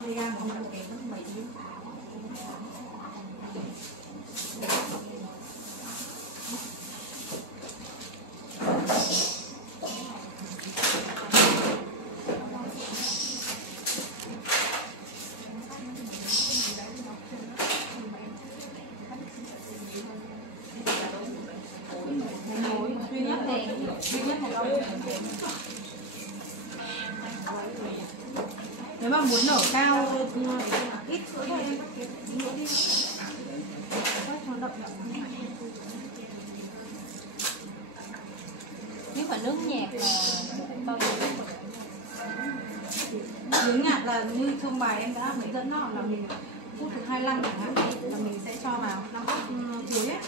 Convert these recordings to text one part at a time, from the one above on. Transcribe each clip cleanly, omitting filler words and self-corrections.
Nếu mà muốn nở cao ít nữa thôi em nếu mà nướng nhạt là bao nhiêu? nướng nhạt là như trong bài em đã hướng dẫn nó là mình phút thứ 25 chẳng hạn là mình sẽ cho vào 5 phút dưới ấy.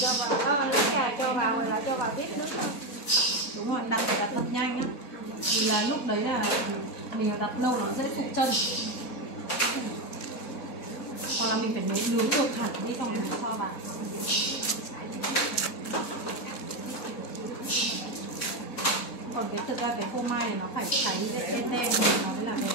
Cho vào lấy gà cho vào rồi lại cho vào tiếp nướng thôi. Đúng rồi, đang phải đặt thật nhanh nhá. Vì là lúc đấy là mình đặt lâu nó dễ phụ chân. Hoặc là mình phải nướng được hẳn đi xong mình cho vào. Còn cái thực ra cái phô mai này nó phải cháy đen đen nó mới là đẹp.